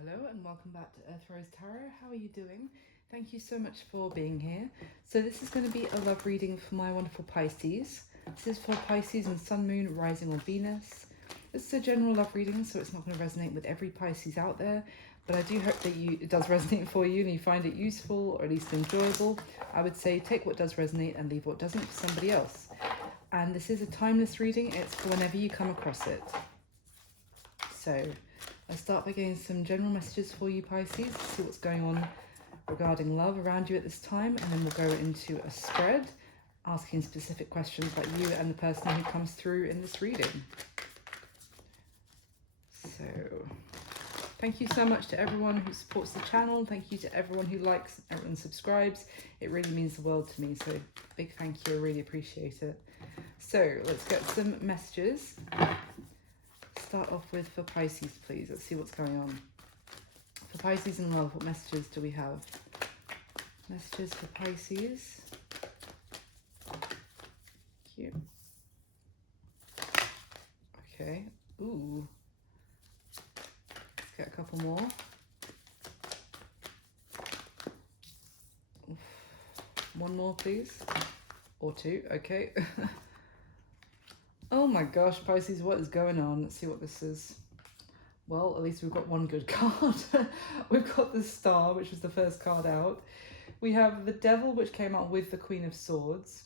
Hello, and welcome back to Earth Rose Tarot. How are you doing? Thank you so much for being here. So this is going to be a love reading for my wonderful Pisces. This is for Pisces and Sun, Moon, Rising, or Venus. This is a general love reading, so it's not going to resonate with every Pisces out there, but I do hope that it does resonate for you and you find it useful or at least enjoyable. I would say take what does resonate and leave what doesn't for somebody else. And this is a timeless reading. It's for whenever you come across it. So I'll start by getting some general messages for you, Pisces, to see what's going on regarding love around you at this time, and then we'll go into a spread, asking specific questions about you and the person who comes through in this reading. So, thank you so much to everyone who supports the channel. Thank you to everyone who likes and subscribes. It really means the world to me, so big thank you. I really appreciate it. So, let's get some messages. Start off with for Pisces, please. Let's see what's going on. For Pisces in love, what messages do we have? Messages for Pisces. Cute. Okay. Ooh. Let's get a couple more. Oof. One more, please. Or two. Okay. Oh my gosh, Pisces, what is going on? Let's see what this is. Well, at least we've got one good card. We've got the Star, which was the first card out. We have the Devil, which came out with the Queen of Swords.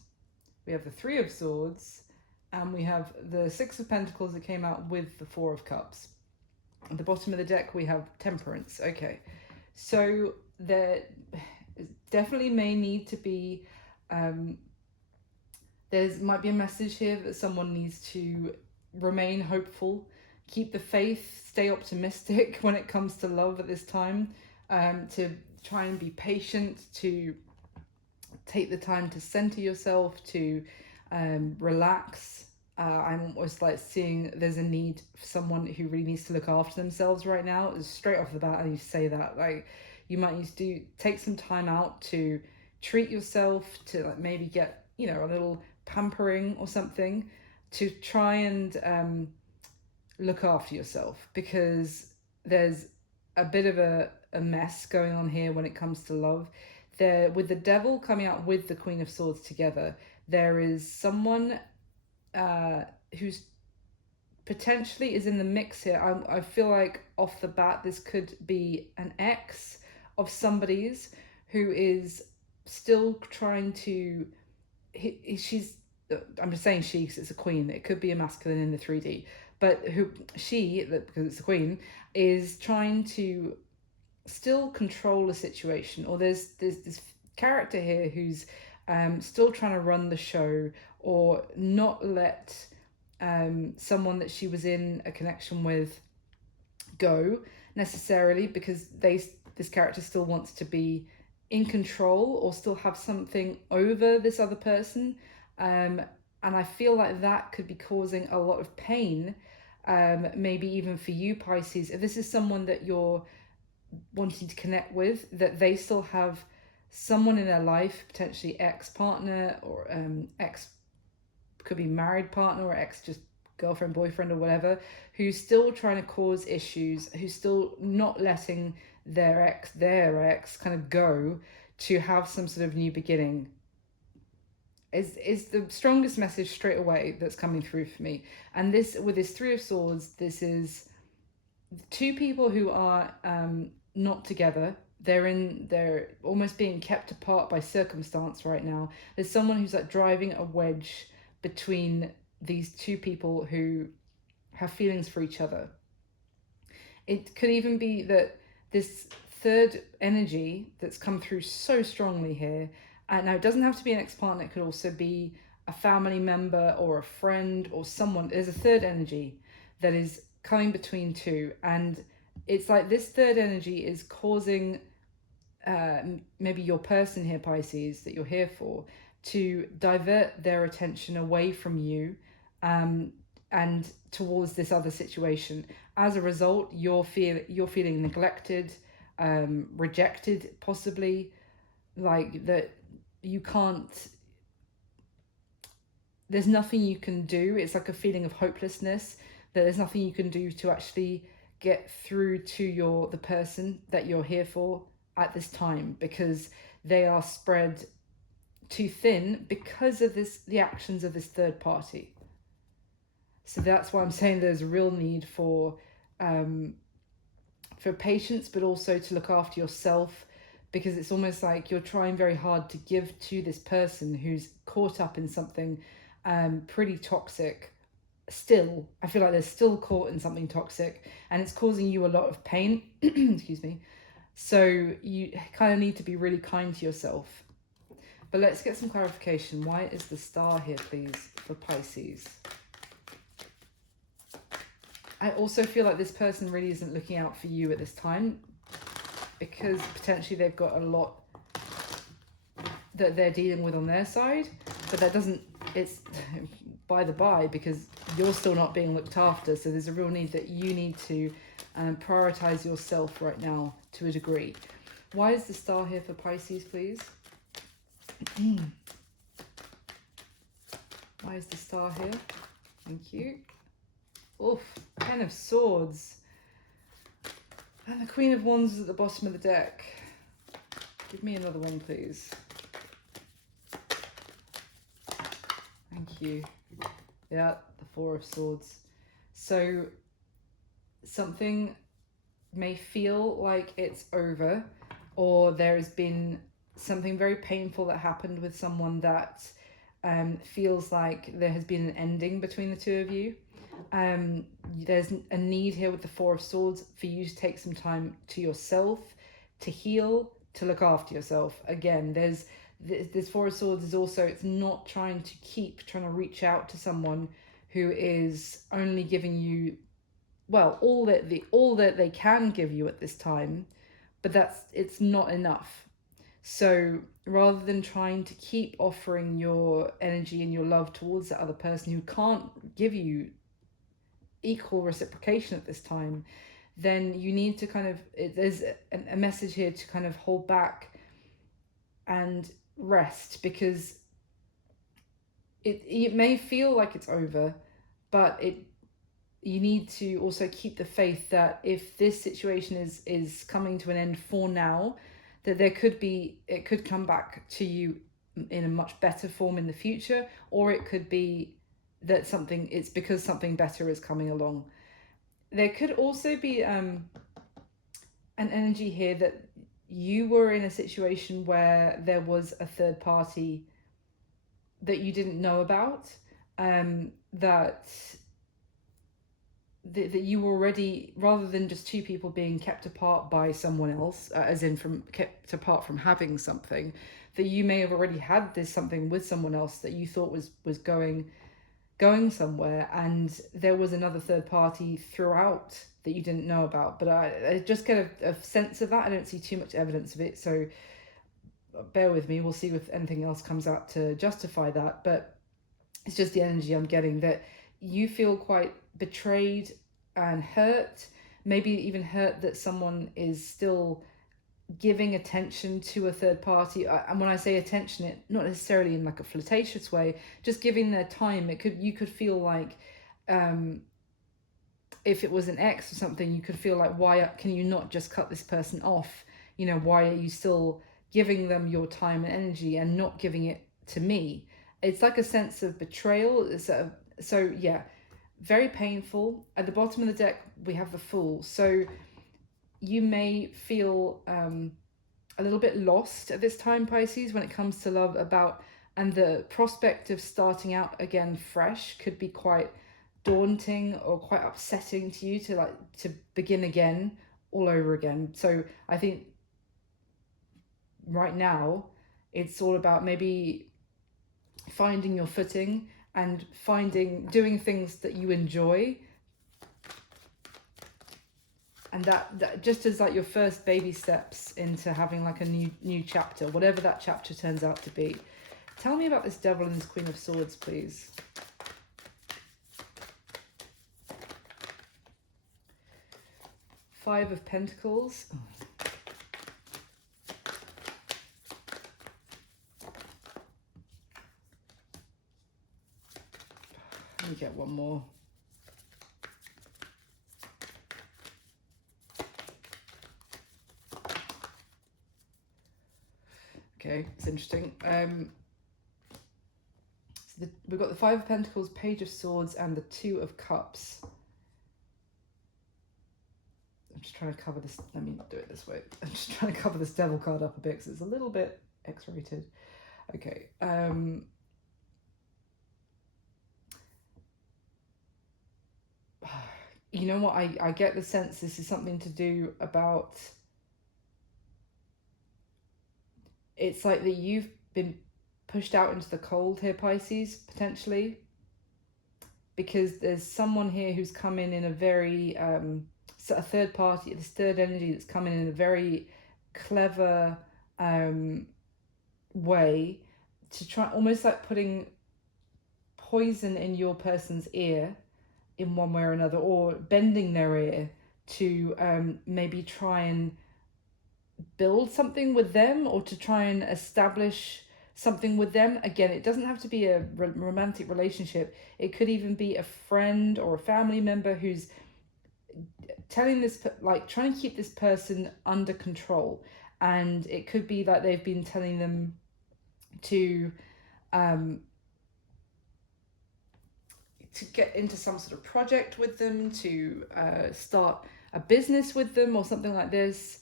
We have the Three of Swords. And we have the Six of Pentacles that came out with the Four of Cups. At the bottom of the deck, we have Temperance. Okay, so there definitely may need to be... might be a message here that someone needs to remain hopeful, keep the faith, stay optimistic when it comes to love at this time, to try and be patient, to take the time to center yourself, to relax. I'm almost like seeing there's a need for someone who really needs to look after themselves right now. Straight off the bat, I need to say that. Like, you might need to take some time out to treat yourself, to like maybe get, you know, a little pampering or something, to try and look after yourself, because there's a bit of a mess going on here when it comes to love. There, with the Devil coming out with the Queen of Swords together, there is someone who's potentially is in the mix here. I feel like off the bat this could be an ex of somebody's who is still trying to... I'm just saying she because it's a queen. It could be a masculine in the 3D, but because it's a queen, is trying to still control the situation. Or there's this character here who's still trying to run the show, or not let someone that she was in a connection with go necessarily, because this character still wants to be in control or still have something over this other person, and I feel like that could be causing a lot of pain, maybe even for you, Pisces. If this is someone that you're wanting to connect with, that they still have someone in their life, potentially ex-partner, or ex, could be married partner, or ex just girlfriend, boyfriend, or whatever, who's still trying to cause issues, who's still not letting their ex kind of go to have some sort of new beginning, is the strongest message straight away that's coming through for me. And this, with this Three of Swords, this is two people who are not together. They're almost being kept apart by circumstance right now. There's someone who's like driving a wedge between these two people who have feelings for each other. It could even be that this third energy that's come through so strongly here, and now it doesn't have to be an ex-partner, it could also be a family member or a friend or someone. There's a third energy that is coming between two, and it's like this third energy is causing maybe your person here, Pisces, that you're here for, to divert their attention away from you and towards this other situation. As a result, you're feeling neglected, rejected, possibly, like that you can't... There's nothing you can do. It's like a feeling of hopelessness, that there's nothing you can do to actually get through to the person that you're here for at this time, because they are spread too thin because of the actions of this third party. So that's why I'm saying there's a real need for patience, but also to look after yourself, because it's almost like you're trying very hard to give to this person who's caught up in something pretty toxic. Still, I feel like they're still caught in something toxic, and it's causing you a lot of pain. Excuse me. So you kind of need to be really kind to yourself. But let's get some clarification. Why is the star here, please, for Pisces? I also feel like this person really isn't looking out for you at this time, because potentially they've got a lot that they're dealing with on their side, but that doesn't, it's by the by, because you're still not being looked after. So there's a real need that you need to prioritize yourself right now to a degree. Why is the star here for Pisces, please? Why is the star here? Thank you. Oof, 10 of Swords. And the Queen of Wands is at the bottom of the deck. Give me another one, please. Thank you. Yeah, the Four of Swords. So something may feel like it's over, or there has been something very painful that happened with someone that feels like there has been an ending between the two of you. There's a need here with the Four of Swords for you to take some time to yourself, to heal, to look after yourself. Again, there's this Four of Swords is also, it's not trying to reach out to someone who is only giving you, well, all that they can give you at this time, but it's not enough. So rather than trying to keep offering your energy and your love towards that other person who can't give you equal reciprocation at this time, then you need to kind of, there's a message here to kind of hold back and rest, because it may feel like it's over, but you need to also keep the faith that if this situation is coming to an end for now, that it could come back to you in a much better form in the future, or it could be that it's because something better is coming along. There could also be an energy here that you were in a situation where there was a third party that you didn't know about, that you were already, rather than just two people being kept apart by someone else, as in from kept apart from having something, that you may have already had this something with someone else that you thought was going somewhere, and there was another third party throughout that you didn't know about. But I just get a sense of that. I don't see too much evidence of it, so bear with me. We'll see if anything else comes out to justify that, but it's just the energy I'm getting, that you feel quite betrayed and hurt, maybe even hurt that someone is still giving attention to a third party. And when I say attention, it not necessarily in like a flirtatious way, just giving their time. You could feel like if it was an ex or something, you could feel like, why can you not just cut this person off? Why are you still giving them your time and energy and not giving it to me? It's like a sense of betrayal. So yeah, very painful. At the bottom of the deck, we have the Fool. So you may feel a little bit lost at this time, Pisces, when it comes to love, and the prospect of starting out again fresh could be quite daunting or quite upsetting to you, to begin again all over again. So I think right now it's all about maybe finding your footing and doing things that you enjoy, and that just as like your first baby steps into having like a new chapter, whatever that chapter turns out to be. Tell me about this Devil and this Queen of Swords, please. Five of Pentacles. Let me get one more. Okay, it's interesting. So we've got the Five of Pentacles, Page of Swords, and the Two of Cups. I'm just trying to cover this. Let me do it this way. I'm just trying to cover this Devil card up a bit because it's a little bit X-rated. Okay. You know what? I get the sense this is something to do about. It's like that you've been pushed out into the cold here, Pisces, potentially. Because there's someone here who's come in a very, a third party, this third energy that's coming in a very clever way to try, almost like putting poison in your person's ear in one way or another, or bending their ear to maybe try and build something with them, or to try and establish something with them. Again, it doesn't have to be a romantic relationship. It could even be a friend or a family member who's telling this, like trying to keep this person under control. And it could be that they've been telling them to get into some sort of project with them, to start a business with them or something like this.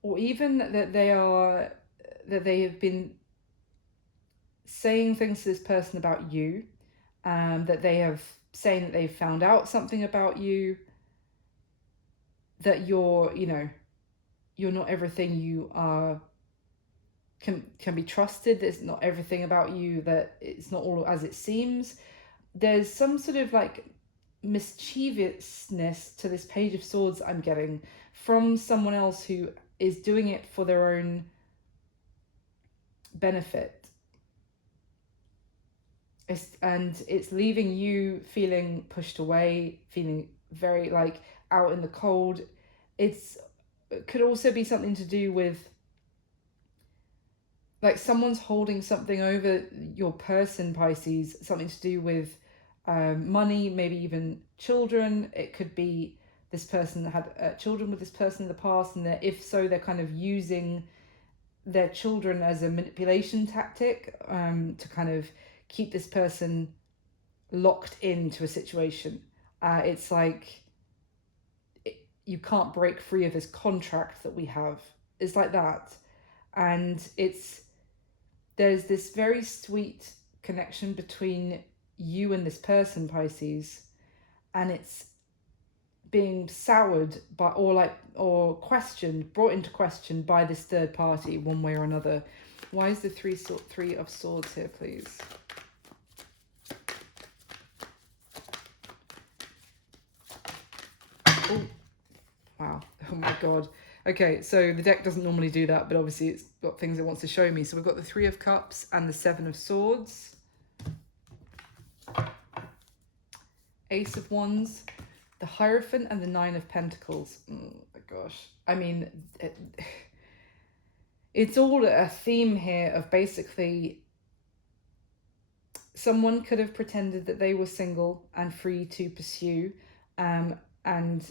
Or even that they have been saying things to this person about you, that they have saying that they've found out something about you, that you're not everything you are, can be trusted. There's not everything about you, that it's not all as it seems. There's some sort of like mischievousness to this Page of Swords I'm getting from someone else who is doing it for their own benefit. It's leaving you feeling pushed away, feeling very like out in the cold. It could also be something to do with like someone's holding something over your person, Pisces, something to do with money, maybe even children. It could be this person had children with this person in the past, and if so, they're kind of using their children as a manipulation tactic to kind of keep this person locked into a situation. It's like you can't break free of this contract that we have. It's like that. And there's this very sweet connection between you and this person, Pisces, and it's being soured by, or questioned, brought into question by this third party one way or another. Why is the three of swords here, please? Oh, wow. Oh my God. Okay, so the deck doesn't normally do that, but obviously it's got things it wants to show me. So we've got the Three of Cups and the Seven of Swords. Ace of Wands, the Hierophant, and the Nine of Pentacles. Oh my gosh. I mean, it's all a theme here of basically someone could have pretended that they were single and free to pursue and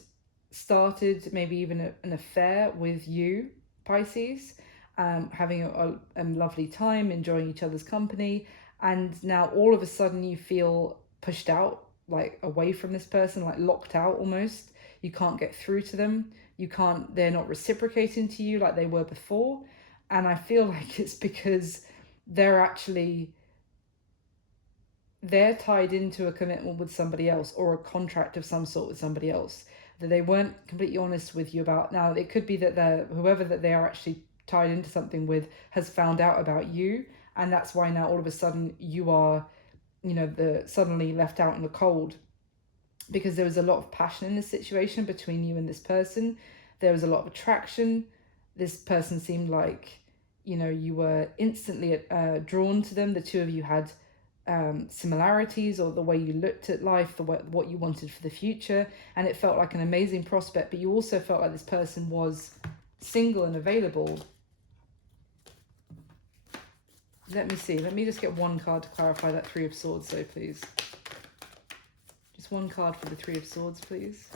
started maybe even an affair with you, Pisces, having a lovely time, enjoying each other's company, and now all of a sudden you feel pushed out, like away from this person, like locked out almost. You can't get through to them. They're not reciprocating to you like they were before. And I feel like it's because they're tied into a commitment with somebody else, or a contract of some sort with somebody else, that they weren't completely honest with you about. Now, it could be that whoever that they are actually tied into something with has found out about you, and that's why now all of a sudden you are, suddenly left out in the cold, because there was a lot of passion in this situation between you and this person. There was a lot of attraction. This person seemed like, you were instantly drawn to them. The two of you had similarities, or the way you looked at life, what you wanted for the future, and it felt like an amazing prospect. But you also felt like this person was single and available. Let me see. Let me just get one card to clarify that Three of Swords, so please. Just one card for the Three of Swords, please.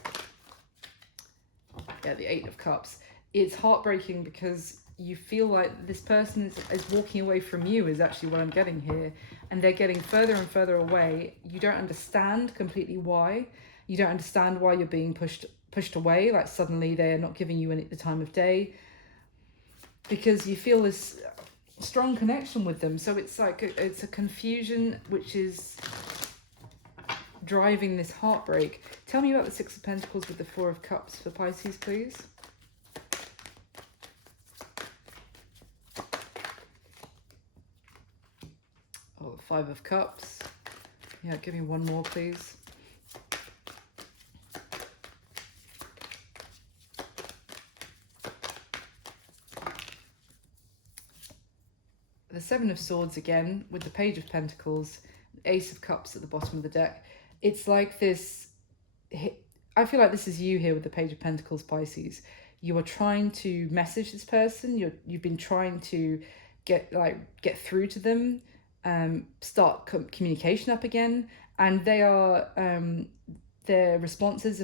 Yeah, the Eight of Cups. it's heartbreaking because you feel like this person is walking away from you, is actually what I'm getting here, and they're getting further and further away. You don't understand completely why. You don't understand why you're being pushed away, like suddenly they're not giving you the time of day, because you feel this strong connection with them. So it's like it's a confusion which is driving this heartbreak. Tell me about the Six of Pentacles with the Four of Cups for Pisces, please. Oh, the Five of Cups. Yeah, give me one more, please. The Seven of Swords again, with the Page of Pentacles, Ace of Cups at the bottom of the deck. It's like this, I feel like this is you here with the Page of Pentacles, Pisces. You are trying to message this person. You've been trying to get through to them, start communication up again, and they are their responses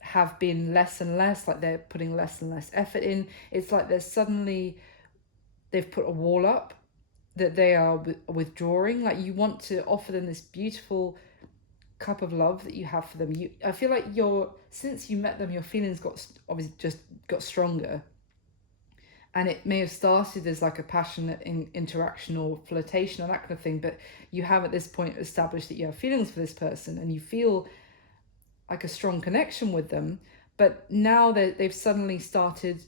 have been less and less. Like they're putting less and less effort in. It's like they've put a wall up, that they are withdrawing. Like you want to offer them this beautiful cup of love that you have for them. I feel like since you met them, your feelings got stronger, and it may have started as like a passionate interaction or flirtation or that kind of thing, but you have at this point established that you have feelings for this person and you feel like a strong connection with them. But now that they've suddenly started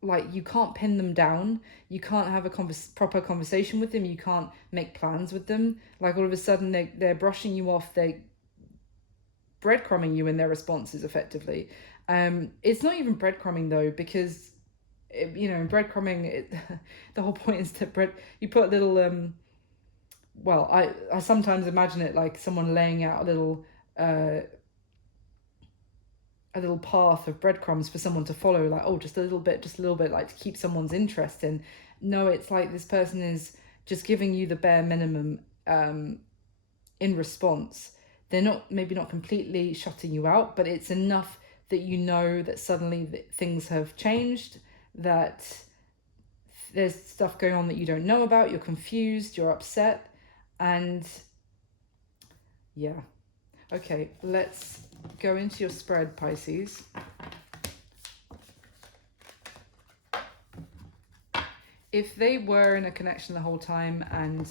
like you can't pin them down, you can't have a proper conversation with them, you can't make plans with them. Like all of a sudden they're brushing you off, they're breadcrumbing you in their responses effectively. It's not even breadcrumbing though, because in breadcrumbing the whole point is that you put little well, I sometimes imagine it like someone laying out a little path of breadcrumbs for someone to follow, like, oh, just a little bit, like to keep someone's interest in. No, it's like this person is just giving you the bare minimum in response. They're maybe not completely shutting you out, but it's enough that you know that suddenly things have changed, that there's stuff going on that you don't know about, you're confused, you're upset, and yeah. Okay, let's go into your spread, Pisces. If they were in a connection the whole time and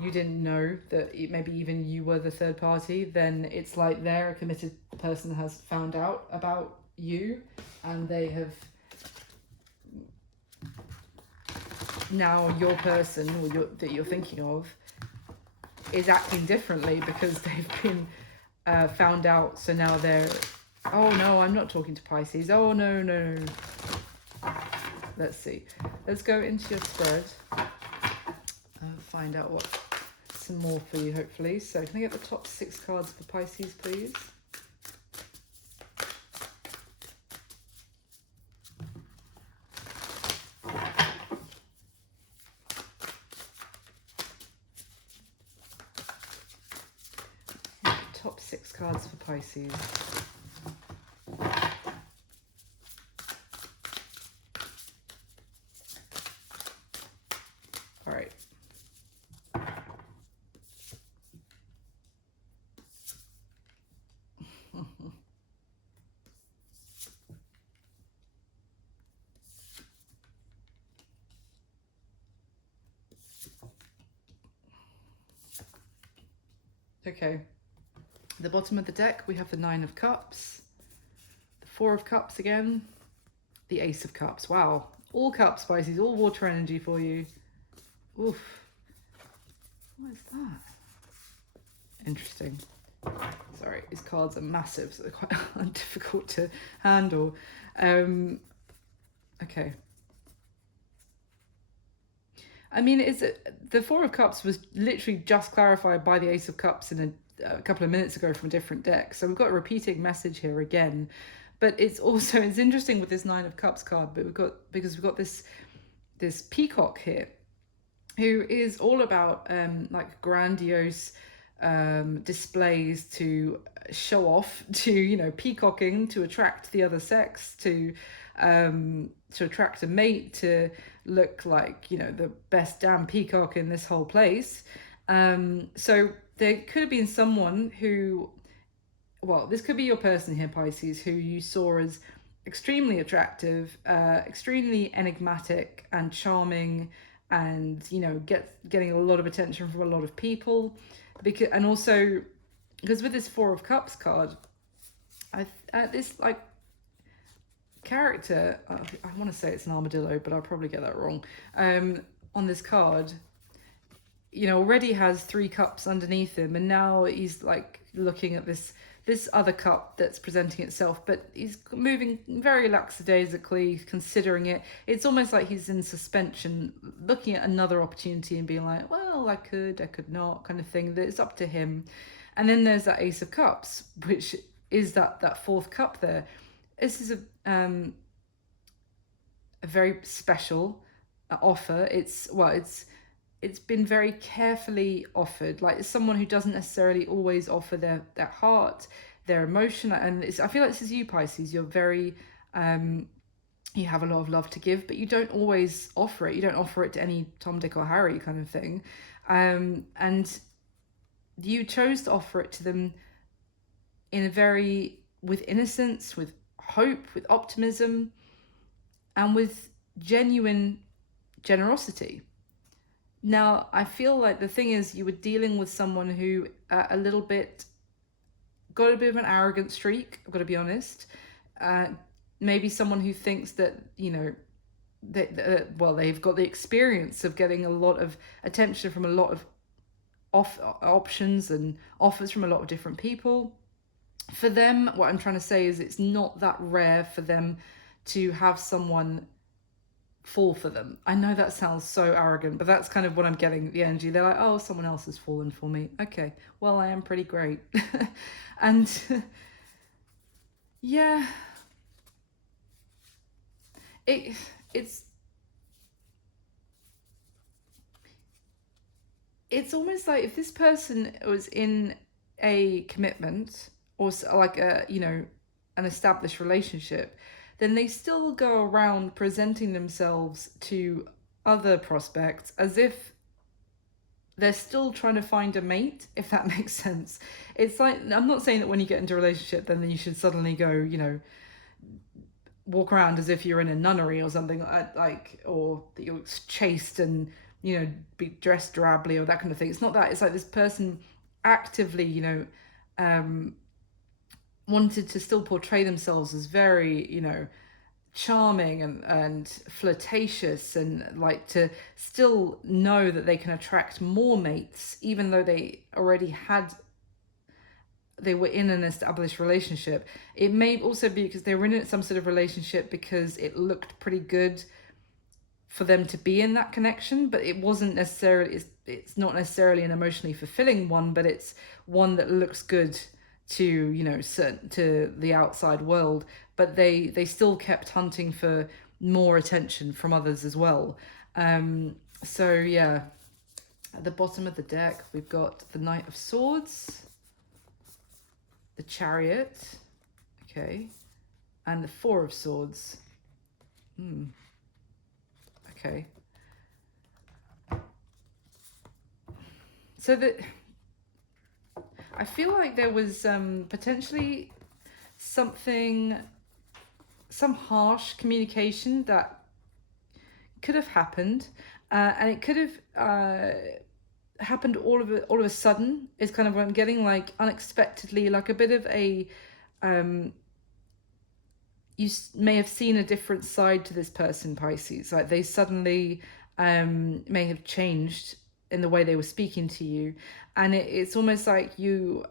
you didn't know that maybe even you were the third party, then it's like they're a committed person has found out about you, and they have now your person that you're thinking of is acting differently because they've been found out. So now they're, oh no, I'm not talking to Pisces. Oh no. Let's see. Let's go into your spread and find out some more for you, hopefully. So can I get the top 6 cards for Pisces, please? Top 6 cards for Pisces. All right. Okay. At the bottom of the deck, we have the 9 of Cups, the 4 of Cups again, the Ace of Cups. Wow. All cups, Pisces, all water energy for you. Oof. What is that? Interesting. Sorry, these cards are massive, so they're quite difficult to handle. Okay. I mean, the 4 of Cups was literally just clarified by the Ace of Cups in a couple of minutes ago from a different deck. So we've got a repeating message here again. But it's interesting with this 9 of Cups card, but we've got this peacock here who is all about like grandiose displays to show off, to peacocking, to attract the other sex, to attract a mate, to look like the best damn peacock in this whole place. So there could have been someone who, well, this could be your person here, Pisces, who you saw as extremely attractive, extremely enigmatic and charming, and getting a lot of attention from a lot of people, and also because with this Four of Cups card, this like character, I want to say it's an armadillo, but I'll probably get that wrong. On this card, already has 3 cups underneath him, and now he's like looking at this other cup that's presenting itself, but he's moving very lackadaisically, considering it. It's almost like he's in suspension, looking at another opportunity and being like, well, I could not, kind of thing. That it's up to him. And then there's that Ace of Cups, which is that 4th cup there. This is a very special offer. It's been very carefully offered. Like, it's someone who doesn't necessarily always offer their heart, their emotion. And I feel like this is you, Pisces. You're very, you have a lot of love to give, but you don't always offer it. You don't offer it to any Tom, Dick or Harry kind of thing. And you chose to offer it to them with innocence, with hope, with optimism, and with genuine generosity. Now, I feel like the thing is, you were dealing with someone who got a bit of an arrogant streak, I've got to be honest. Maybe someone who thinks that, they've got the experience of getting a lot of attention from a lot of options and offers from a lot of different people. For them, what I'm trying to say is it's not that rare for them to have someone fall for them. I know that sounds so arrogant, but that's kind of what I'm getting, the energy. They're like, oh, someone else has fallen for me. Okay, well, I am pretty great. And yeah, it's almost like if this person was in a commitment, or like an established relationship, then they still go around presenting themselves to other prospects as if they're still trying to find a mate, if that makes sense. It's like, I'm not saying that when you get into a relationship, then you should suddenly go, walk around as if you're in a nunnery or something, like, or that you're chaste and, be dressed drably or that kind of thing. It's not that. It's like this person actively, wanted to still portray themselves as very, charming and flirtatious, and like to still know that they can attract more mates, even though they were in an established relationship. It may also be because they were in some sort of relationship because it looked pretty good for them to be in that connection, but it wasn't necessarily, it's not necessarily an emotionally fulfilling one, but it's one that looks good to to the outside world. But they still kept hunting for more attention from others as well. So yeah, at the bottom of the deck we've got the Knight of Swords, the Chariot, okay, and the Four of Swords. Okay, so that I feel like there was potentially some harsh communication that could have happened, and it could have happened all of a sudden. Is kind of what I'm getting, like unexpectedly, like a bit of a you may have seen a different side to this person, Pisces. Like they suddenly may have changed in the way they were speaking to you, and it's almost like you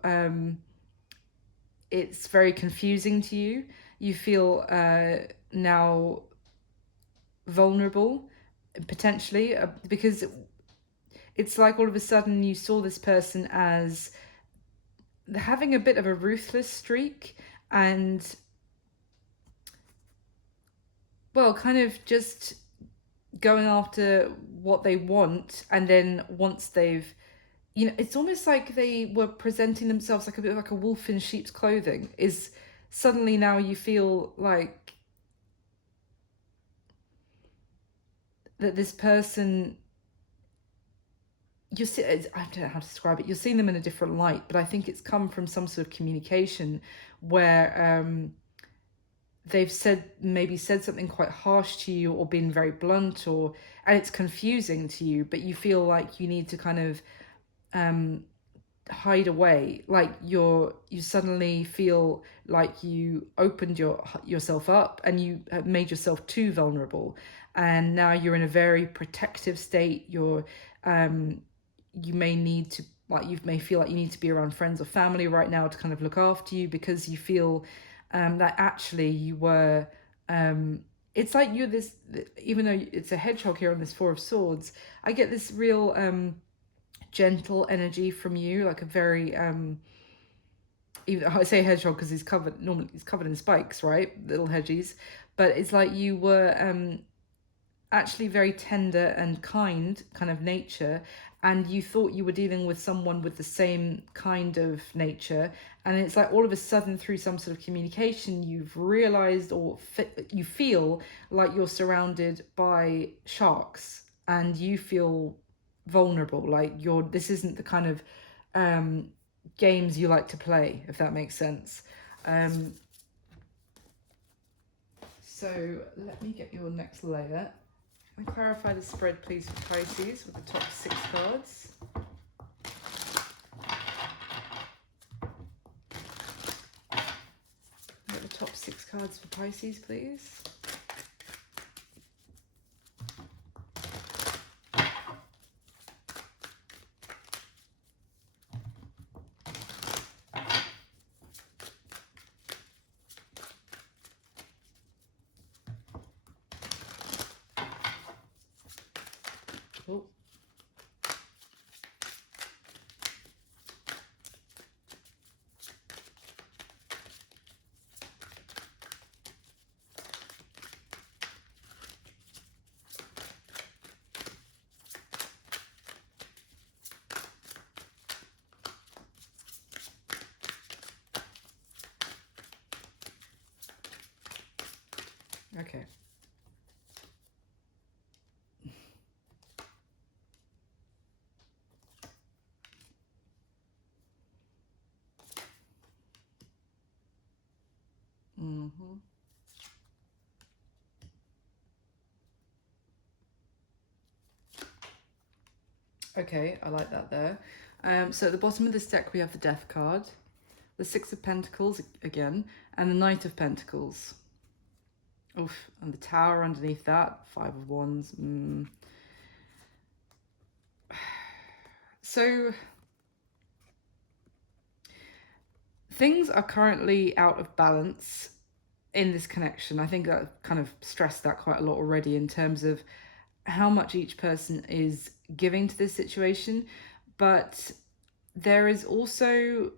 it's very confusing to you. You feel now vulnerable, potentially, because it's like all of a sudden you saw this person as having a bit of a ruthless streak, and well, kind of just going after what they want, and then once they've you know, it's almost like they were presenting themselves like a bit like a wolf in sheep's clothing. Is suddenly now you feel like that this person, you see, I don't know how to describe it. You're seeing them in a different light, but I think it's come from some sort of communication where they've said something quite harsh to you or been very blunt, or and it's confusing to you, but you feel like you need to kind of um, hide away, like you suddenly feel like you opened yourself up and you have made yourself too vulnerable, and now you're in a very protective state. Um you may need to, like, you may feel like you need to be around friends or family right now to kind of look after you, because you feel that actually you were it's like you're this, even though it's a hedgehog here on this Four of Swords, I get this real gentle energy from you, like a very even I say hedgehog because he's covered in spikes, right? Little hedgies. But it's like you were actually very tender and kind of nature, and you thought you were dealing with someone with the same kind of nature, and it's like all of a sudden through some sort of communication you've realized, or you feel like you're surrounded by sharks and you feel vulnerable, like this isn't the kind of um games you like to play, if that makes sense. um so let me get your next layer and clarify the spread, please, for Pisces with the top 6 cards. Get the top 6 cards for Pisces, please. Oh. Okay. Mm-hmm. Okay, I like that there. So at the bottom of this deck we have the Death card, the Six of Pentacles again, and the Knight of Pentacles. Oof, and the Tower underneath that, Five of Wands. So things are currently out of balance in this connection. I think I kind of stressed that quite a lot already in terms of how much each person is giving to this situation. But there is also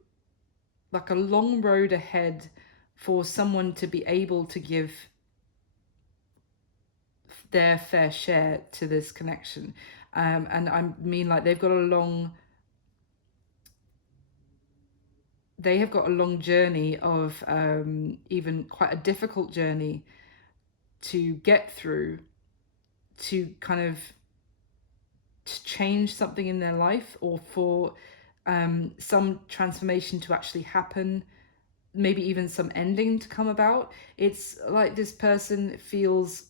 like a long road ahead for someone to be able to give their fair share to this connection. And I mean, like, they have got a long journey of even quite a difficult journey to get through, to kind of to change something in their life, or for some transformation to actually happen, maybe even some ending to come about. It's like this person feels,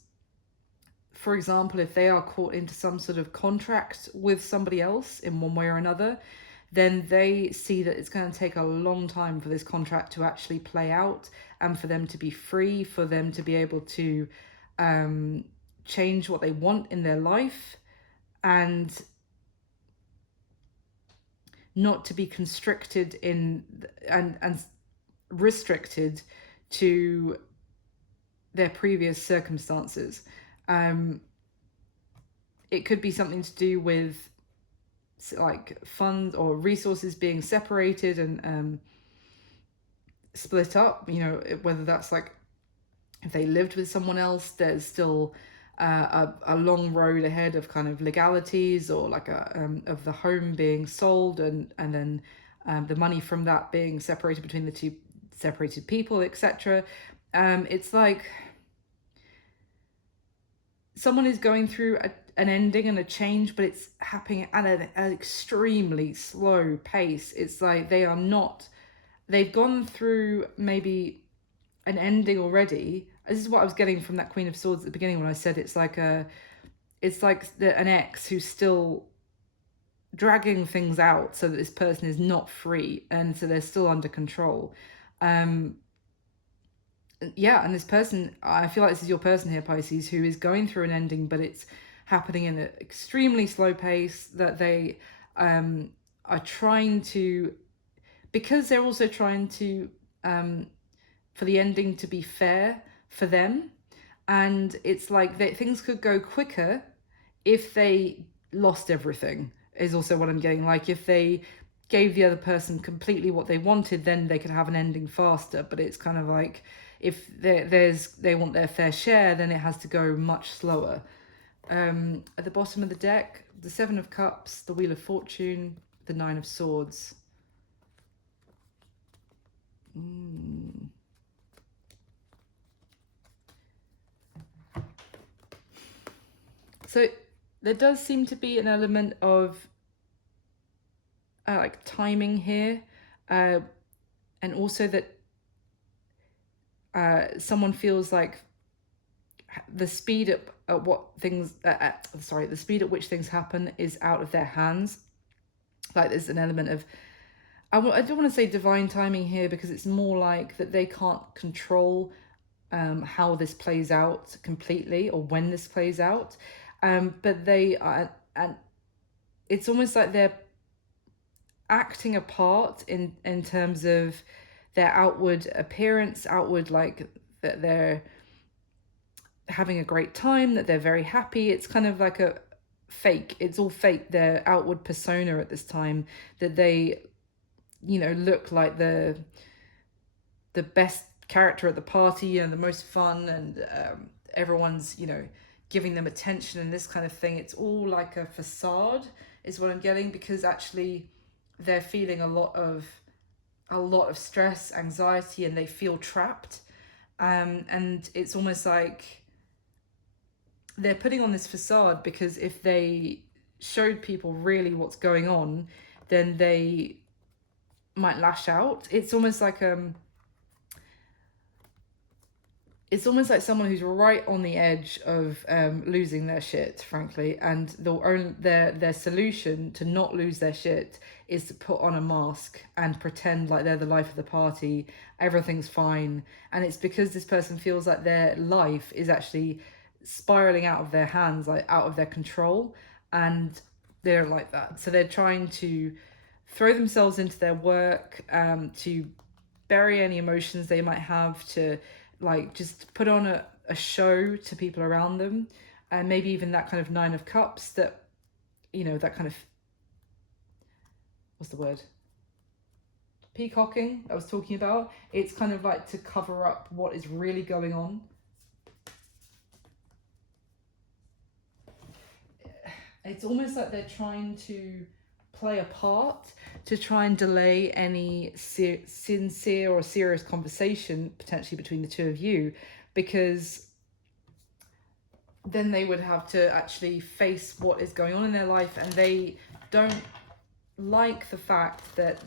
for example, if they are caught into some sort of contract with somebody else in one way or another, then they see that it's going to take a long time for this contract to actually play out, and for them to be free, for them to be able to change what they want in their life, and not to be constricted in and restricted to their previous circumstances. It could be something to do with like funds or resources being separated and split up, you know, whether that's like if they lived with someone else, there's still a long road ahead of kind of legalities, or like of the home being sold, and then the money from that being separated between the two separated people, etc. It's like someone is going through an ending and a change, but it's happening at an extremely slow pace. It's like they've gone through maybe an ending already. This is what I was getting from that Queen of Swords at the beginning when I said it's like an ex who's still dragging things out so that this person is not free, and so they're still under control. Yeah, and this person, I feel like this is your person here, Pisces, who is going through an ending, but it's happening in an extremely slow pace, that they are trying to, because they're also trying to for the ending to be fair for them. And it's like things could go quicker if they lost everything, is also what I'm getting. Like if they gave the other person completely what they wanted, then they could have an ending faster. But it's kind of like if they want their fair share, then it has to go much slower. At the bottom of the deck, the Seven of Cups, the Wheel of Fortune, the Nine of Swords. So there does seem to be an element of like timing here, and also that someone feels like the speed at what things the speed at which things happen is out of their hands. Like there's an element of I don't want to say divine timing here, because it's more like that they can't control how this plays out completely, or when this plays out, but they are, and it's almost like they're acting a part in terms of their outward appearance, outward, like that they're having a great time, that they're very happy. It's kind of like a fake, it's all fake, their outward persona at this time, that they, you know, look like the best character at the party and the most fun, and everyone's, you know, giving them attention and this kind of thing. It's all like a facade is what I'm getting, because actually they're feeling a lot of stress, anxiety, and they feel trapped, and it's almost like they're putting on this facade, because if they showed people really what's going on, then they might lash out. It's almost like someone who's right on the edge of losing their shit, frankly, and their solution to not lose their shit is to put on a mask and pretend like they're the life of the party, everything's fine. And it's because this person feels like their life is actually spiraling out of their hands, like out of their control, and they don't like that. So they're trying to throw themselves into their work, to bury any emotions they might have, to like just put on a show to people around them, and maybe even that kind of Nine of Cups, that, you know, that kind of, what's the word, peacocking I was talking about. It's kind of like to cover up what is really going on. It's almost like they're trying to play a part to try and delay any sincere or serious conversation potentially between the two of you, because then they would have to actually face what is going on in their life, and they don't like the fact that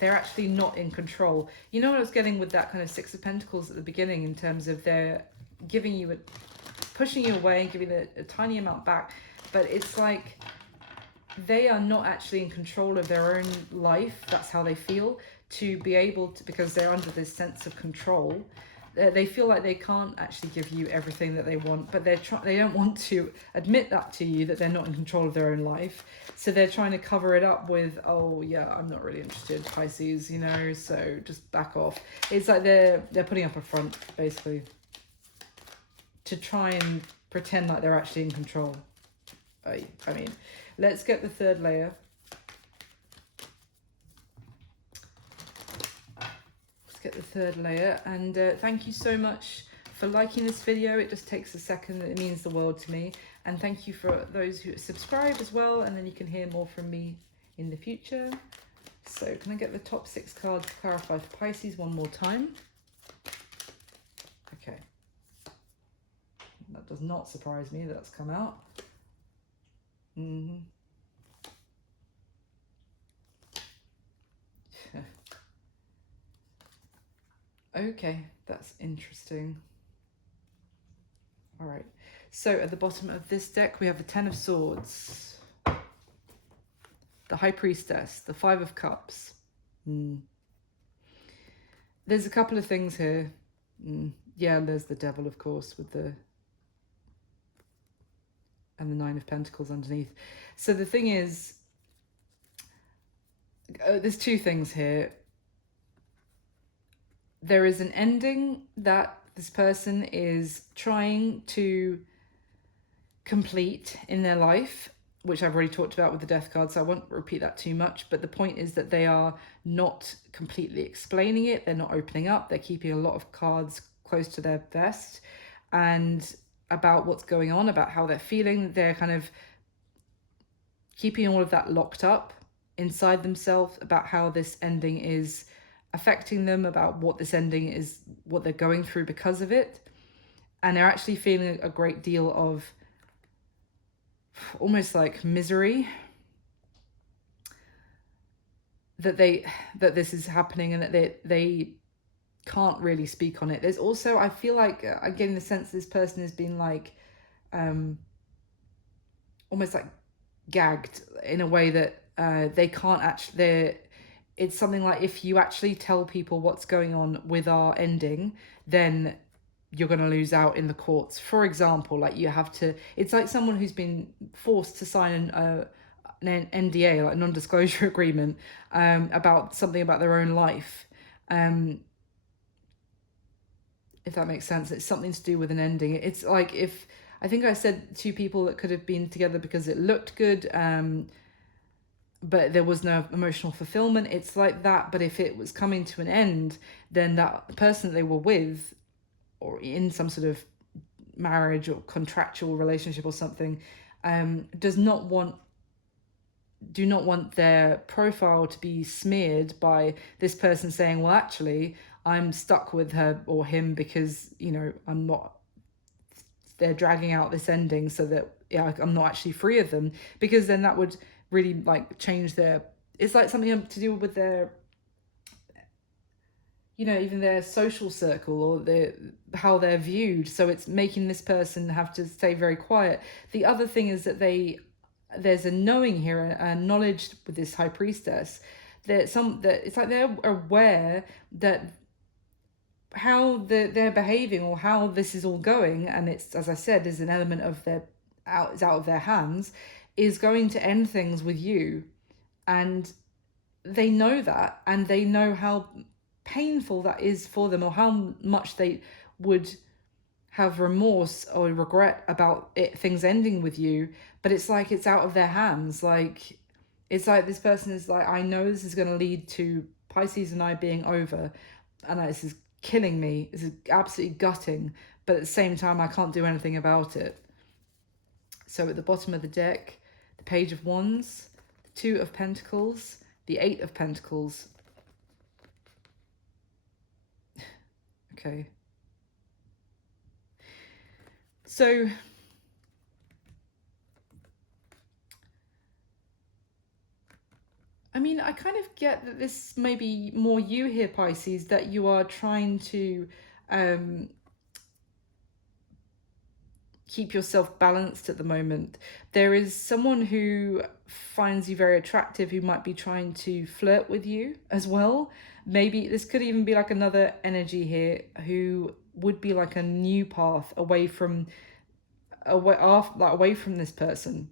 they're actually not in control. You know what I was getting with that kind of Six of Pentacles at the beginning, in terms of they're giving you pushing you away and giving a tiny amount back, but it's like they are not actually in control of their own life. That's how they feel, to be able to, because they're under this sense of control. They feel like they can't actually give you everything that they want, but they don't want to admit that to you, that they're not in control of their own life. So they're trying to cover it up with, oh yeah, I'm not really interested, Pisces, you know, so just back off. It's like they're putting up a front, basically, to try and pretend like they're actually in control. I mean, let's get the third layer. get the third layer. And thank you so much for liking this video. It just takes a second. It means the world to me. And thank you for those who subscribe as well. And then you can hear more from me in the future. So can I get the top 6 cards to clarify for Pisces one more time? Okay. That does not surprise me that's come out. Okay, that's interesting. All right, so at the bottom of this deck we have the 10 of Swords, the High Priestess, the 5 of Cups. There's a couple of things here. Yeah, there's the Devil, of course, with the... and the 9 of Pentacles underneath. So the thing is, there's 2 things here. There is an ending that this person is trying to complete in their life, which I've already talked about with the Death card, so I won't repeat that too much. But the point is that they are not completely explaining it. They're not opening up. They're keeping a lot of cards close to their vest and about what's going on, about how they're feeling. They're kind of keeping all of that locked up inside themselves about how this ending is affecting them, about what this ending is, what they're going through because of it. And they're actually feeling a great deal of almost like misery that this is happening, and that they can't really speak on it. There's also, I feel like I'm getting the sense this person has been like almost like gagged in a way that they can't actually... It's something like, if you actually tell people what's going on with our ending, then you're going to lose out in the courts. For example, like you have to... It's like someone who's been forced to sign an NDA, like a non-disclosure agreement, about something about their own life. If that makes sense. It's something to do with an ending. It's like if... I think I said 2 people that could have been together because it looked good, but there was no emotional fulfillment. It's like that. But if it was coming to an end, then that person that they were with, or in some sort of marriage or contractual relationship or something, do not want their profile to be smeared by this person saying, well, actually, I'm stuck with her or him because, you know, I'm not... They're dragging out this ending so that, yeah, I'm not actually free of them, because then that would really like change their... It's like something to do with their, you know, even their social circle or how they're viewed. So it's making this person have to stay very quiet. The other thing is that there's a knowing here, a knowledge with this High Priestess, that it's like they're aware that how they're behaving or how this is all going, and it's, as I said, is an element of it's out of their hands, is going to end things with you. And they know that, and they know how painful that is for them, or how much they would have remorse or regret about things ending with you. But it's like it's out of their hands. Like, it's like this person is like, I know this is going to lead to Pisces and I being over, and this is killing me. This is absolutely gutting, but at the same time I can't do anything about it. So at the bottom of the deck, the Page of Wands, the 2 of Pentacles, the 8 of Pentacles. Okay. So I mean, I kind of get that this may be more you here, Pisces, that you are trying to keep yourself balanced at the moment. There is someone who finds you very attractive who might be trying to flirt with you as well. Maybe this could even be like another energy here who would be like a new path away from this person.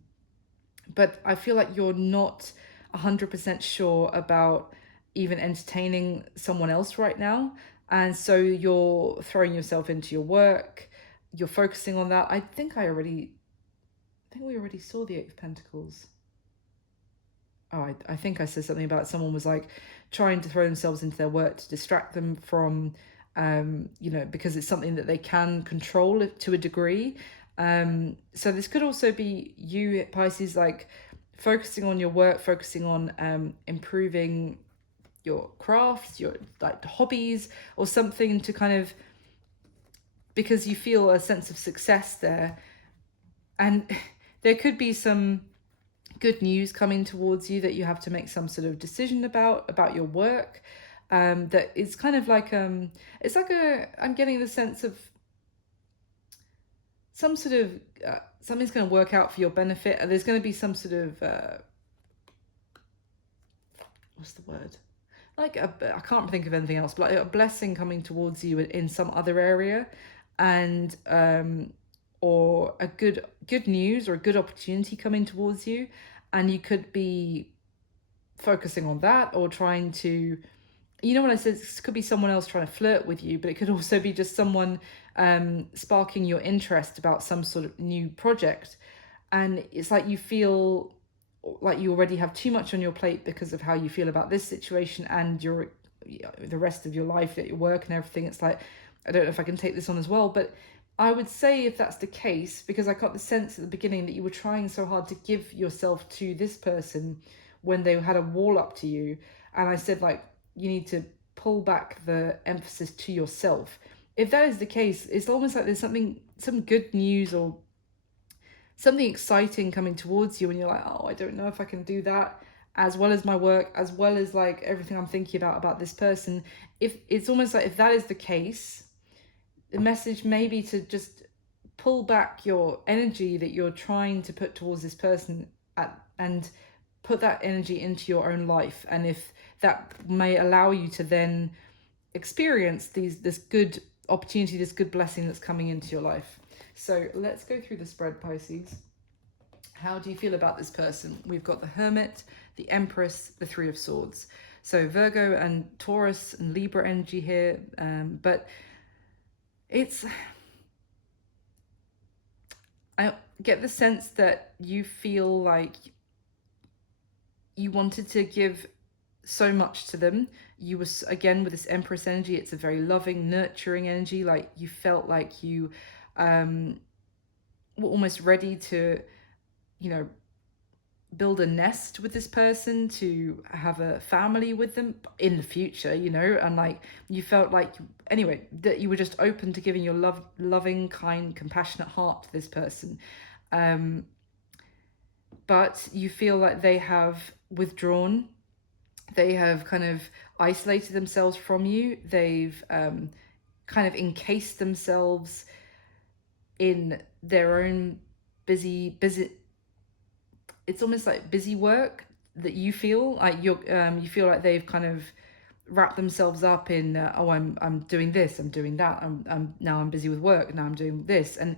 But I feel like you're not 100% sure about even entertaining someone else right now. And so you're throwing yourself into your work. You're focusing on that. I think we already saw the 8 of Pentacles. I think I said something about someone was like trying to throw themselves into their work to distract them from, because it's something that they can control to a degree. So this could also be you, Pisces, like focusing on your work, focusing on improving your crafts, your like hobbies, or something to kind of, because you feel a sense of success there. And there could be some good news coming towards you that you have to make some sort of decision about your work. That it's kind of like it's like I'm getting the sense of some sort of something's going to work out for your benefit, and there's going to be some sort of what's the word, like I can't think of anything else, but like a blessing coming towards you in some other area, and or a good news or a good opportunity coming towards you, and you could be focusing on that or trying to, when I said this could be someone else trying to flirt with you, but it could also be just someone sparking your interest about some sort of new project. And it's like you feel like you already have too much on your plate because of how you feel about this situation and the rest of your life, at your work and everything. It's like, I don't know if I can take this on as well, but I would say if that's the case, because I got the sense at the beginning that you were trying so hard to give yourself to this person when they had a wall up to you. And I said, like, you need to pull back the emphasis to yourself. If that is the case, it's almost like there's some good news or something exciting coming towards you, and you're like, oh, I don't know if I can do that as well as my work, as well as like everything I'm thinking about this person. If it's almost like, if that is the case, the message may be to just pull back your energy that you're trying to put towards this person and put that energy into your own life. And if that may allow you to then experience this good opportunity, this good blessing that's coming into your life. So let's go through the spread, Pisces. How do you feel about this person? We've got the Hermit, the Empress, the Three of Swords. So Virgo and Taurus and Libra energy here, but I get the sense that you feel like you wanted to give so much to them. You were, again, with this Empress energy, it's a very loving, nurturing energy. Like you felt like you were almost ready to, build a nest with this person, to have a family with them in the future, and like you felt like, anyway, that you were just open to giving your loving, kind, compassionate heart to this person. But you feel like they have withdrawn. They have kind of isolated themselves from you. They've kind of encased themselves in their own busy. It's almost like busy work that you feel like you feel like they've kind of wrapped themselves up in I'm doing this, I'm doing that, I'm busy with work, now I'm doing this, and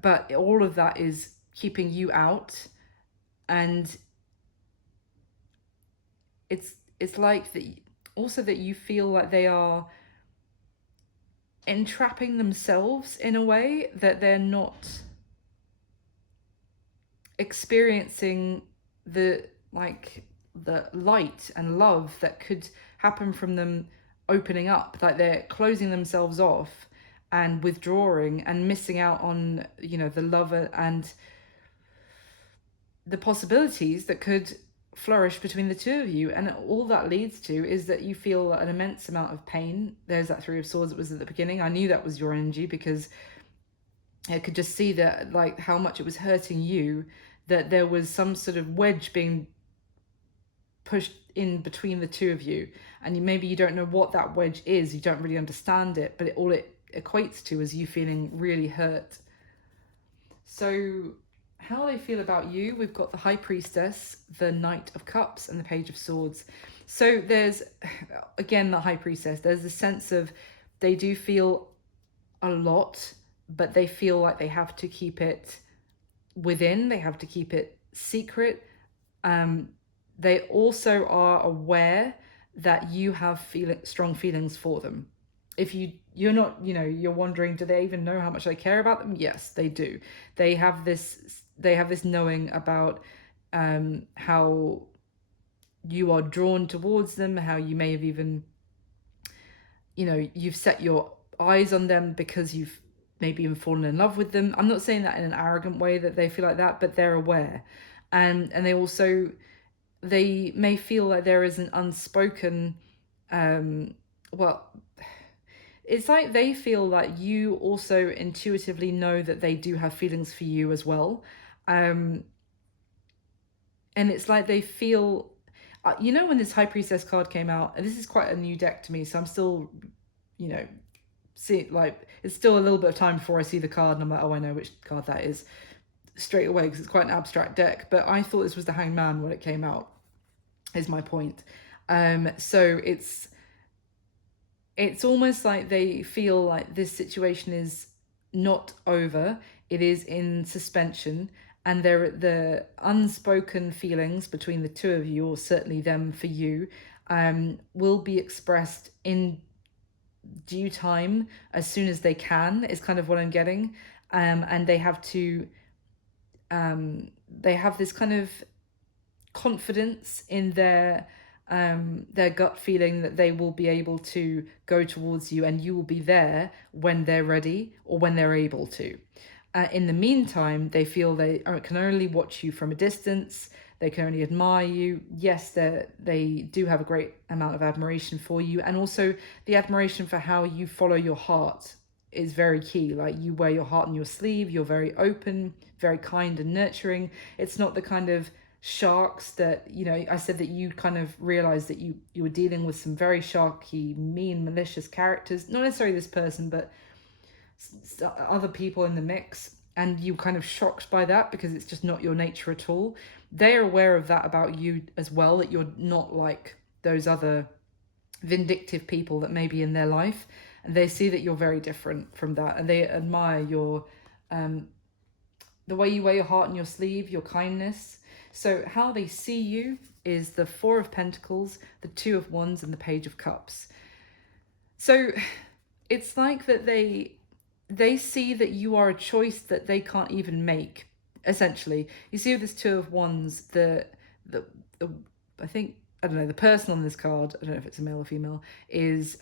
but all of that is keeping you out. And it's like that also, that you feel like they are entrapping themselves in a way that they're not experiencing the light and love that could happen from them opening up. Like they're closing themselves off and withdrawing and missing out on the love and the possibilities that could flourish between the two of you. And all that leads to is that you feel an immense amount of pain. There's that Three of Swords that was at the beginning. I knew that was your energy because I could just see that, like, how much it was hurting you, that there was some sort of wedge being pushed in between the two of you. And maybe you don't know what that wedge is, you don't really understand it, but all it equates to is you feeling really hurt. So how they feel about you, we've got the High Priestess, the Knight of Cups, and the Page of Swords. So there's, again, the High Priestess, there's a sense of they do feel a lot, but they feel like they have to keep it within, they have to keep it secret. They also are aware that you have strong feelings for them. If you're not, you're wondering, do they even know how much I care about them? Yes, they do. They have this knowing about how you are drawn towards them, how you may have even, you've set your eyes on them because you've maybe even fallen in love with them. I'm not saying that in an arrogant way that they feel like that, but they're aware. And they also, they may feel like there is an unspoken, well, it's like they feel like you also intuitively know that they do have feelings for you as well. Um, and it's like they feel, when this High Priestess card came out, and this is quite a new deck to me, so I'm still, see, like, it's still a little bit of time before I see the card and I'm like, oh, I know which card that is straight away because it's quite an abstract deck. But I thought this was the Hangman when it came out, is my point. So it's almost like they feel like this situation is not over, it is in suspension, and the unspoken feelings between the two of you, or certainly them for you, will be expressed in due time, as soon as they can, is kind of what I'm getting. And they have to, they have this kind of confidence in their gut feeling that they will be able to go towards you and you will be there when they're ready or when they're able to. In the meantime, they feel they can only watch you from a distance. They can only admire you. Yes, they do have a great amount of admiration for you. And also the admiration for how you follow your heart is very key. Like, you wear your heart on your sleeve. You're very open, very kind and nurturing. It's not the kind of sharks that, I said that you kind of realized that you were dealing with some very sharky, mean, malicious characters. Not necessarily this person, but other people in the mix, and you kind of shocked by that because it's just not your nature at all. They're aware of that about you as well, that you're not like those other vindictive people that may be in their life, and they see that you're very different from that, and they admire your the way you wear your heart on your sleeve, your kindness. So how they see you is the Four of Pentacles, the Two of Wands, and the Page of Cups. So it's like that they see that you are a choice that they can't even make, essentially. You see with this Two of Wands, the I think, I don't know, the person on this card, I don't know if it's a male or female, is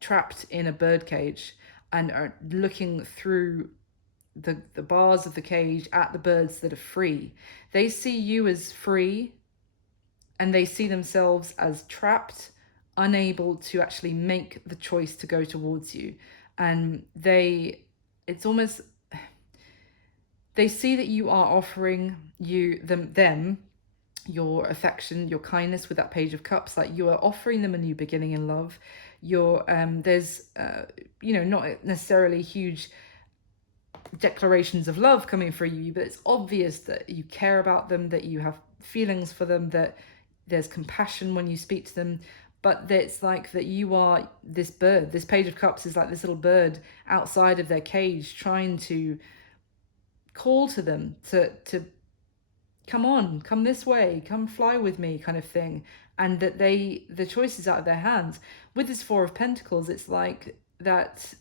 trapped in a bird cage and are looking through the bars of the cage at the birds that are free. They see you as free, and they see themselves as trapped, unable to actually make the choice to go towards you. And it's almost, they see that you are offering them your affection, your kindness with that Page of Cups. Like, you are offering them a new beginning in love. There's not necessarily huge declarations of love coming from you, but it's obvious that you care about them, that you have feelings for them, that there's compassion when you speak to them. But it's like that you are this bird. This Page of Cups is like this little bird outside of their cage, trying to call to them to come on, come this way, come fly with me, kind of thing. And that the choice is out of their hands. With this Four of Pentacles, it's like that.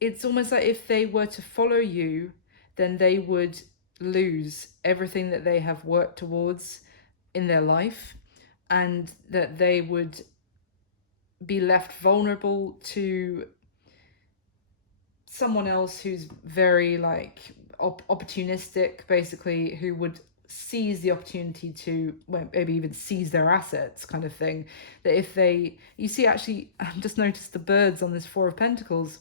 It's almost like if they were to follow you, then they would lose everything that they have worked towards in their life, and that they would be left vulnerable to someone else who's very like opportunistic, basically, who would seize the opportunity to, well, maybe even seize their assets, kind of thing. That if you see, actually, I've just noticed the birds on this Four of Pentacles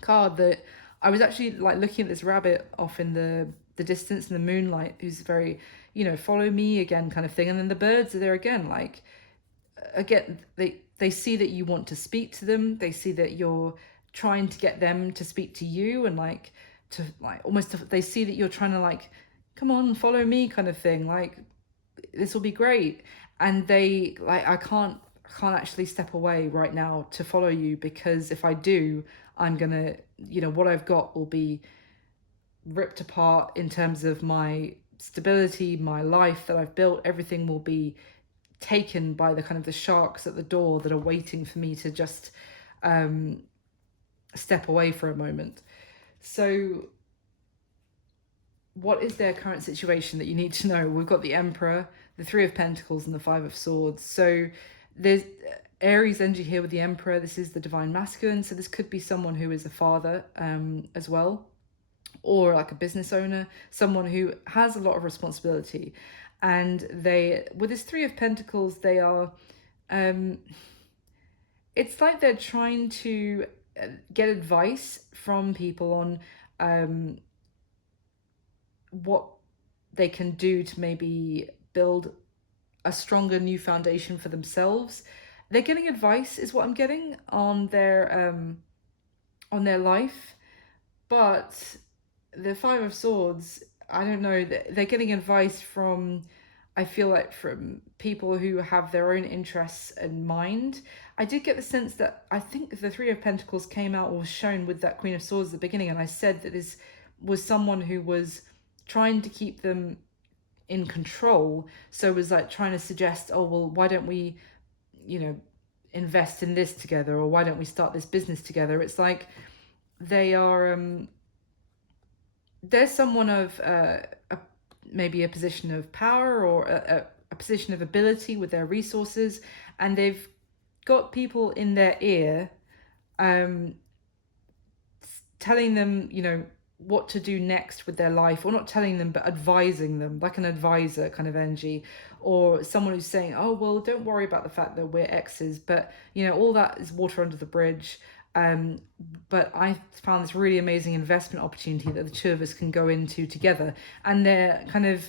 card, that I was actually like looking at this rabbit off in the distance in the moonlight, who's very, follow me again, kind of thing. And then the birds are there again, like, again, they see that you want to speak to them. They see that you're trying to get them to speak to you, and like to like almost they see that you're trying to like, come on, follow me, kind of thing, like, this will be great. And they like, I can't actually step away right now to follow you, because if I do, I'm gonna, what I've got will be ripped apart in terms of my stability, my life that I've built. Everything will be taken by the kind of the sharks at the door that are waiting for me to just step away for a moment. So what is their current situation that you need to know? We've got the Emperor, the Three of Pentacles, and the Five of Swords. So there's Aries energy here with the Emperor. This is the divine masculine. So this could be someone who is a father as well, or like a business owner, someone who has a lot of responsibility. And they, with this Three of Pentacles, they are, it's like they're trying to get advice from people on what they can do to maybe build a stronger new foundation for themselves. They're getting advice, is what I'm getting, on their life. But the Five of Swords, I don't know, they're getting advice from, I feel like, from people who have their own interests in mind. I did get the sense that, I think the Three of Pentacles came out or was shown with that Queen of Swords at the beginning, and I said that this was someone who was trying to keep them in control. So it was like trying to suggest, oh, well, why don't we, invest in this together, or why don't we start this business together? It's like they are, there's someone of maybe a position of power, or a position of ability with their resources, and they've got people in their ear telling them, what to do next with their life, or not telling them, but advising them, like an advisor kind of energy, or someone who's saying, oh, well, don't worry about the fact that we're exes, but all that is water under the bridge. But I found this really amazing investment opportunity that the two of us can go into together. And they're kind of,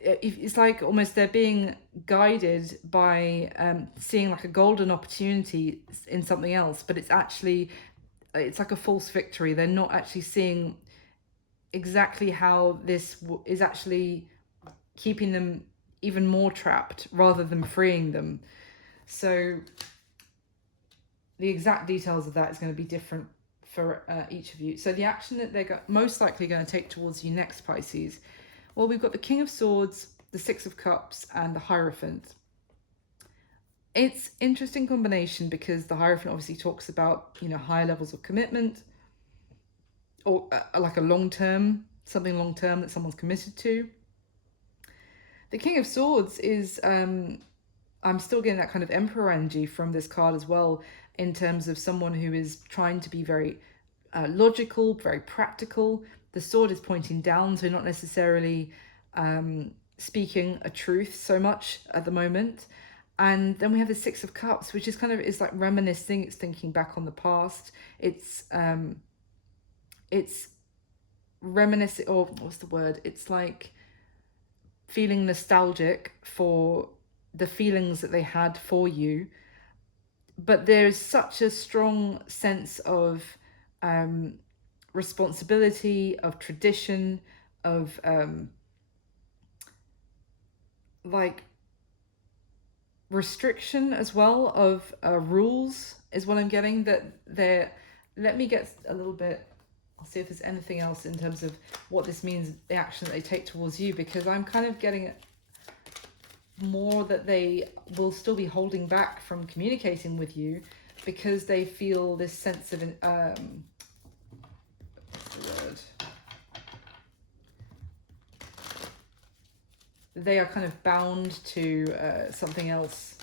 it's like almost they're being guided by seeing like a golden opportunity in something else, but it's like a false victory. They're not actually seeing exactly how this is actually keeping them even more trapped rather than freeing them. So the exact details of that is going to be different for each of you. So the action that they're most likely going to take towards you next, Pisces, well, we've got the King of Swords, the Six of Cups, and the Hierophant. It's interesting combination because the Hierophant obviously talks about, higher levels of commitment, or like a something long-term that someone's committed to. The King of Swords is, I'm still getting that kind of Emperor energy from this card as well, in terms of someone who is trying to be very logical, very practical. The sword is pointing down, so not necessarily speaking a truth so much at the moment. And then we have the Six of Cups, which is is like reminiscing. It's thinking back on the past. It's reminiscing, or what's the word? It's like feeling nostalgic for the feelings that they had for you. But there's such a strong sense of responsibility, of tradition, of like restriction as well, of rules is what I'm getting. That they're, let me get a little bit, I'll see if there's anything else in terms of what this means, the action that they take towards you, because I'm kind of getting more that they will still be holding back from communicating with you because they feel this sense of what's the word? They are kind of bound to something else.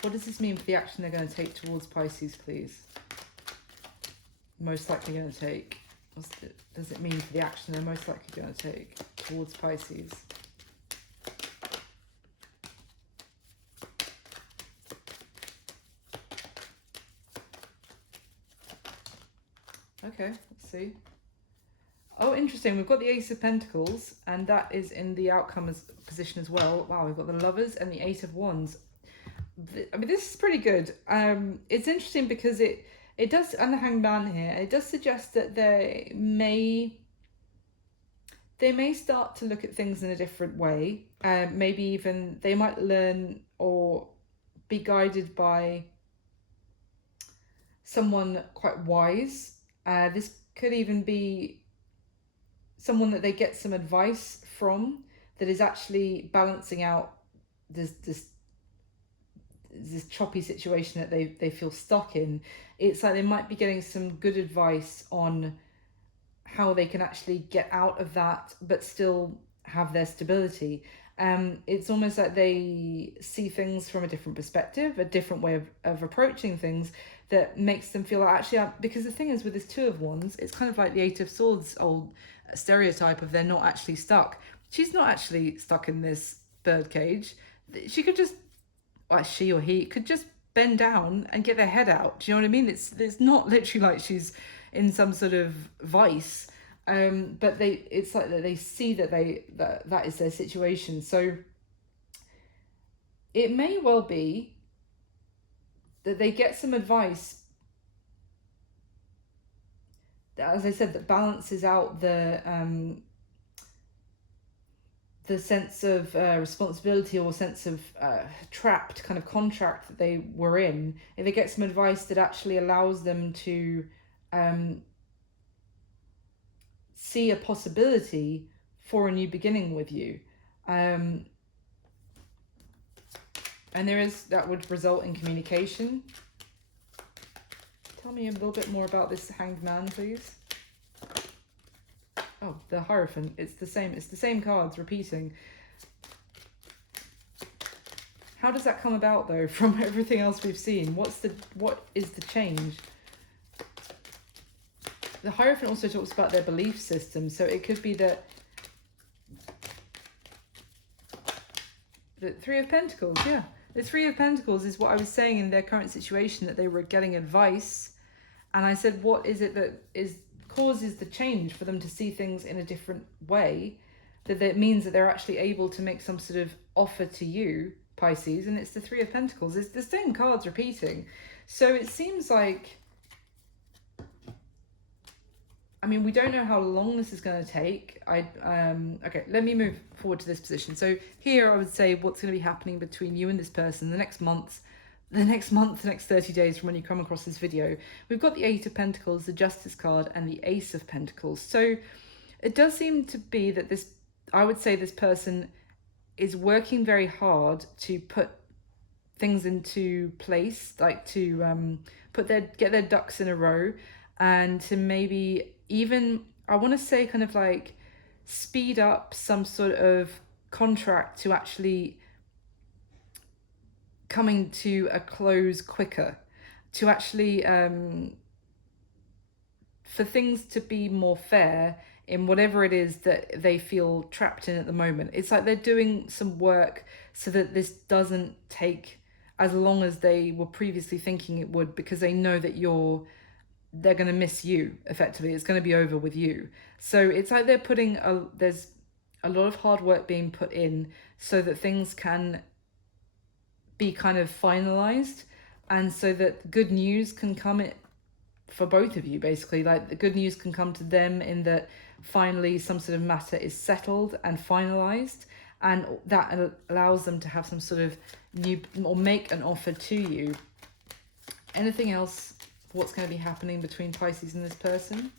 What does this mean for the action they're going to take towards Pisces, please? Most likely going to take. What does it mean for the action they're most likely going to take towards Pisces? Okay, let's see. Oh, interesting. We've got the Ace of Pentacles, and that is in the outcome position as well. Wow, we've got the Lovers and the Eight of Wands. I mean, this is pretty good. It's interesting because it does, and the Hangman here, it does suggest that they may start to look at things in a different way. Maybe even they might learn or be guided by someone quite wise. This could even be someone that they get some advice from that is actually balancing out this this choppy situation that they feel stuck in, it's like they might be getting some good advice on how they can actually get out of that but still have their stability. It's almost like they see things from a different perspective, a different way of approaching things that makes them feel like actually, because the thing is with this Two of Wands, it's kind of like the Eight of Swords old stereotype of they're not actually stuck. She's not actually stuck in this bird cage. She could just, well, she or he could just bend down and get their head out. Do you know what I mean? It's not literally like she's in some sort of vice. But it's like that they see that is their situation. So it may well be that they get some advice, as I said, that balances out the sense of responsibility or sense of trapped kind of contract that they were in. If they get some advice that actually allows them to see a possibility for a new beginning with you, and that would result in communication. Tell me a little bit more about this Hanged Man, please. Oh, the Hierophant. It's the same cards repeating. How does that come about though from everything else we've seen? What is the change? The Hierophant also talks about their belief system, so it could be that the Three of Pentacles, yeah. The Three of Pentacles is what I was saying in their current situation, that they were getting advice. And I said, what is it that causes the change for them to see things in a different way? That means that they're actually able to make some sort of offer to you, Pisces. And it's the Three of Pentacles. It's the same cards repeating. So it seems like, I mean, we don't know how long this is going to take. Okay, let me move forward to this position. So here I would say what's going to be happening between you and this person the next 30 days from when you come across this video. We've got the Eight of Pentacles, the Justice card, and the Ace of Pentacles. So it does seem to be that I would say this person is working very hard to put things into place, like to get their ducks in a row, and to maybe even, I want to say, kind of like speed up some sort of contract to actually coming to a close quicker, to actually for things to be more fair in whatever it is that they feel trapped in at the moment. It's like they're doing some work so that this doesn't take as long as they were previously thinking it would, because they know that they're going to miss you, effectively. It's going to be over with you. So it's like they're there's a lot of hard work being put in so that things can be kind of finalized, and so that good news can come for both of you, basically. Like the good news can come to them in that finally some sort of matter is settled and finalized, and that allows them to have some sort of new, or make an offer to you. Anything else? What's going to be happening between Pisces and this person?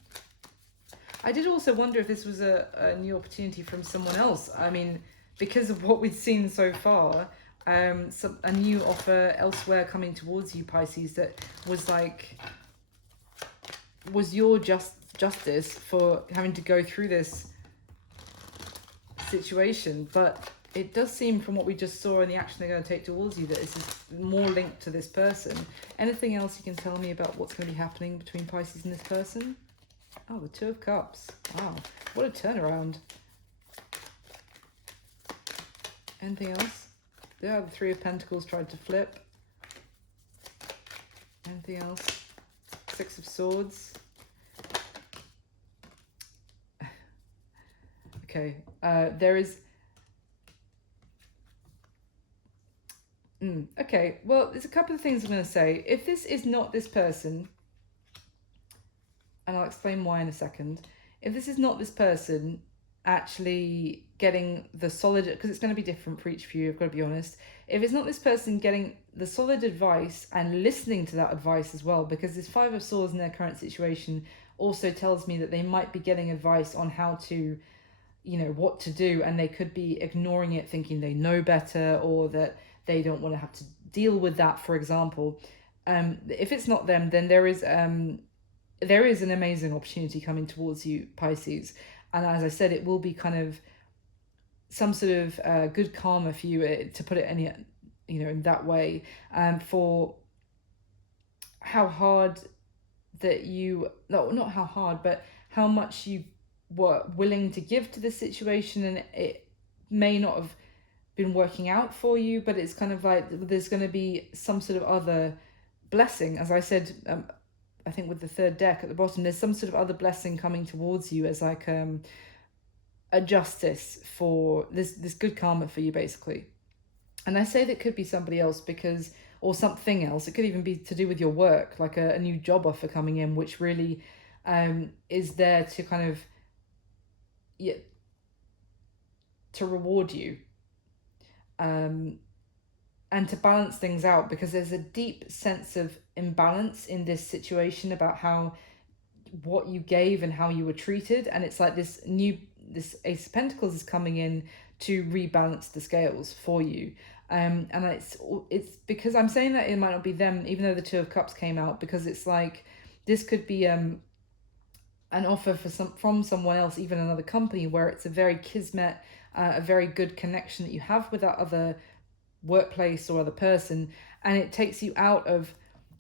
I did also wonder if this was a new opportunity from someone else. I mean, because of what we've seen so far, a new offer elsewhere coming towards you, Pisces, that was your justice for having to go through this situation. But it does seem, from what we just saw and the action they're going to take towards you, that this is more linked to this person. Anything else you can tell me about what's going to be happening between Pisces and this person? Oh, the Two of Cups. Wow, what a turnaround. Anything else? Yeah, the Three of Pentacles tried to flip. Anything else? Six of Swords. Okay, there is... Okay, well, there's a couple of things I'm going to say. If this is not this person, and I'll explain why in a second. If this is not this person actually getting the solid, because it's going to be different for each of you, I've got to be honest. If it's not this person getting the solid advice and listening to that advice as well, because this Five of Swords in their current situation also tells me that they might be getting advice on how to, what to do, and they could be ignoring it, thinking they know better, or that they don't want to have to deal with that, for example. If it's not them, then there is an amazing opportunity coming towards you, Pisces. And as I said, it will be kind of some sort of good karma for you, to put it any, in that way, for how hard that you, no, not how hard, but how much you were willing to give to the situation, and it may not have been working out for you, but it's kind of like there's going to be some sort of other blessing. As I said, I think with the third deck at the bottom, there's some sort of other blessing coming towards you as like a justice for this good karma for you, basically. And I say that could be somebody else because, or something else. It could even be to do with your work, like a new job offer coming in, which really is there to kind of, yeah, to reward you, and to balance things out, because there's a deep sense of imbalance in this situation about what you gave and how you were treated. And it's like this Ace of Pentacles is coming in to rebalance the scales for you. And it's because I'm saying that it might not be them, even though the Two of Cups came out, because it's like this could be an offer from someone else, even another company, where it's a very kismet, a very good connection that you have with that other workplace or other person, and it takes you out of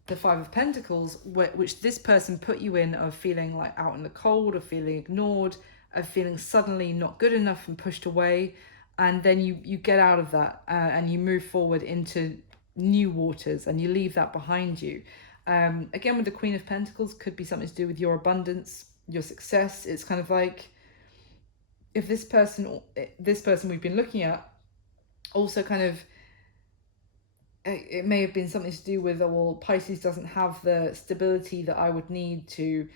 the Five of Pentacles, which this person put you in, of feeling like out in the cold, of feeling ignored, of feeling suddenly not good enough and pushed away. And then you get out of that, and you move forward into new waters, and you leave that behind you. Again, with the Queen of Pentacles, could be something to do with your abundance, your success. It's kind of like, if this person we've been looking at also kind of, it may have been something to do with, well, Pisces doesn't have the stability that I would need to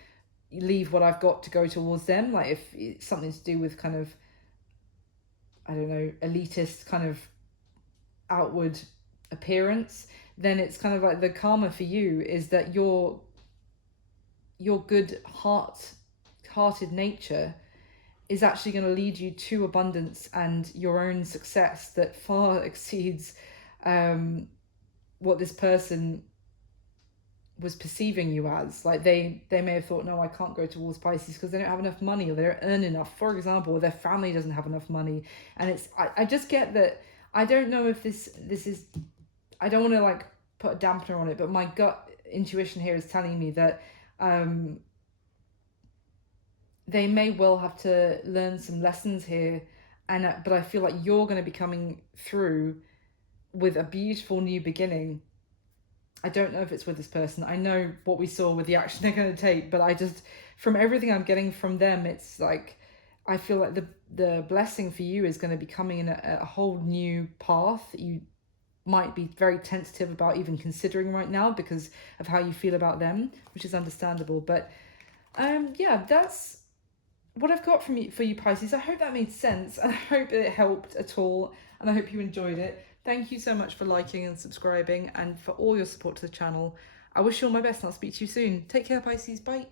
leave what I've got to go towards them. Like if it's something to do with kind of, I don't know, elitist kind of outward appearance, then it's kind of like the karma for you is that your good hearted nature is actually going to lead you to abundance and your own success that far exceeds what this person was perceiving you as. Like they may have thought, no, I can't go towards Pisces because they don't have enough money, or they don't earn enough, for example, or their family doesn't have enough money. And it's I just get that. I don't know if this is, I don't want to like put a dampener on it, but my gut intuition here is telling me that they may well have to learn some lessons here, and but I feel like you're going to be coming through with a beautiful new beginning. I don't know if it's with this person. I know what we saw with the action they're going to take, but I just, from everything I'm getting from them, it's like, I feel like the blessing for you is going to be coming in a whole new path that you might be very tentative about even considering right now because of how you feel about them, which is understandable. But yeah, that's what I've got for you, Pisces. I hope that made sense, and I hope it helped at all, and I hope you enjoyed it. Thank you so much for liking and subscribing, and for all your support to the channel. I wish you all my best, and I'll speak to you soon. Take care, Pisces. Bye.